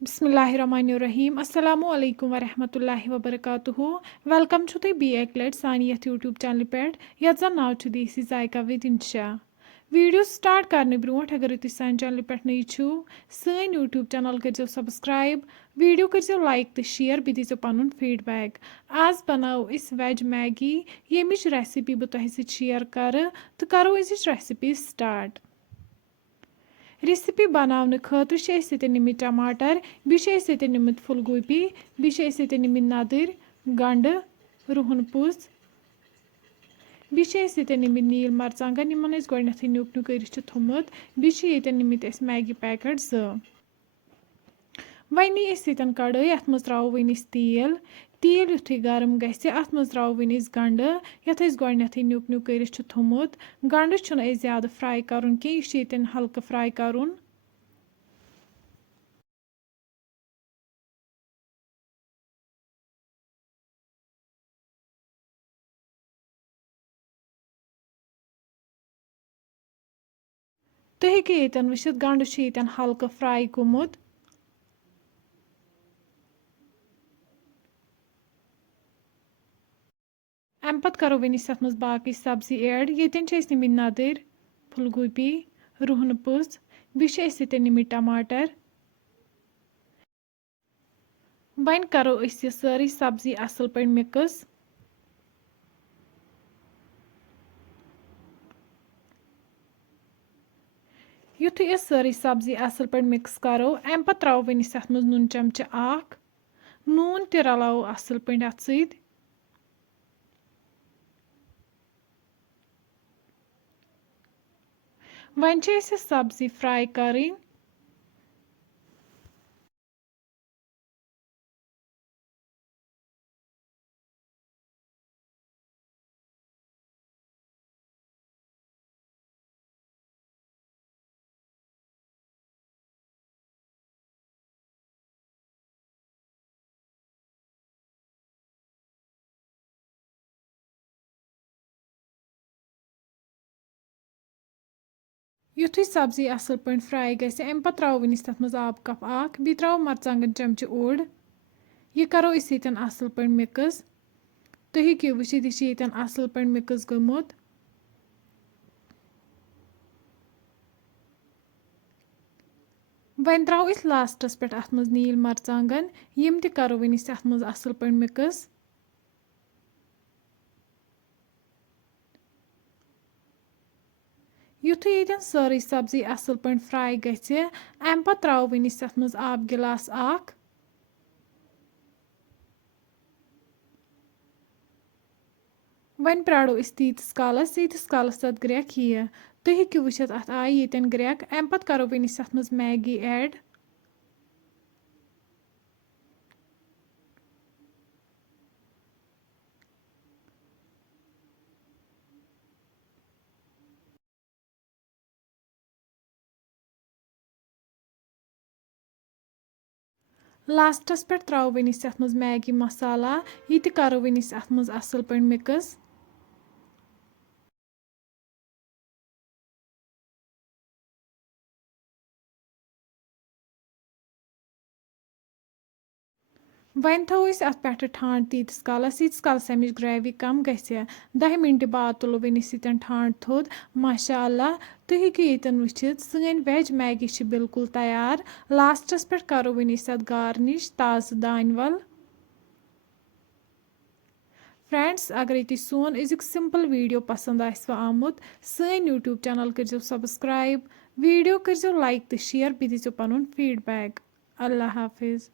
Bismillahirrahmanirrahim. Assalamu alaikum wa rahmatullahi wa barakatuhu. Welcome to the BA Sani YouTube channel pet. Yat zan now to this is Aika with Insha. Video start karne bront agar tu san channel pet nahi chu. San YouTube channel karjo subscribe. Video karjo like the share bidi jo panun feedback. Az banao is veg Maggie. Yemish recipe butahi se share kar. To karo is recipe start. Recipe बनाने खतर छ अस निमित टमाटर base निमित फुलगोभी base निमित नदर गंड रुहन पुस base निमित नील मरचांगन इन गोडनेथ न्यूक न्यूक कर थोमुत base निमित Maggi packet वनी यन कड़ाई अत मज त्रो वन तेल तेल युथु गरम गस अत मज त्रो वन गंड यथ गोडनेथ न्यूक न्यूक कर थोमुत गंड ज्यादा फ्राई कर यह हल्क फ्राई कर तुम हेको यन वुचित गंड यन हल्क फ्राई गोमुत अम पत करो वन अत मज बाकी सब्जी ऐड यन निमित नदर फुलगोभी रुहन पुस बेस निमित टमाटर वन करो यह सारी सब्जी असल पे मिक्स युथु अस सारी सब्जी असल पे मिक्स करो अम पत त्रो वन अत मज नून चमच नून ते रलाओ असल पे अत सत वन सब्जी फ्राई करें युथु सब्जी असल पे फ्राई गस अम पत त्रो वन तथ मज आब कप बी त्रो मरचांगन चमच ओड यह करो यन असल पे मिक्स तुम हेको वुचित यह असल पे मिक्स गोमुत वन त्रो लास्टस पे अत मज नील मरचांगन यम ते करो वन अत मज असल पे मिक्स युथु यन सारी सब्जी असल पे फ्राई गस अम पत त्रो वन अत मज आब गिलास वन प्राड़ो तीस कालस तथ ग्रेक यह तुम हेको वुचित अत आय यन ग्रेक अम पत करो वन अत मज मैगी ऐड लास्टस पे त्रो वन अत मज मैगी मसाला यह करो वन अत मज असल पे मिक्स वन थो अत पे ठाण तीस कालस अमिच ग्रेवी कम गस 10 मिनट बाद तुलो वन यन ठाण थोद माशाअल्लाह तुम हेको यन वुचित सन वेज मैगी बिल्कुल तैयार लास्टस पे करो वन अत गार्निश ताज़ दान वल फ्रेंड्स अगर तुम सोन अजुक सिंपल वीडियो पसंद आमुत सन यूट्यूब चैनल कर सब्सक्राइब वीडियो कर लाइक तो शेयर बे दीजिए पनुन फीडबैक अल्लाह हाफिज़।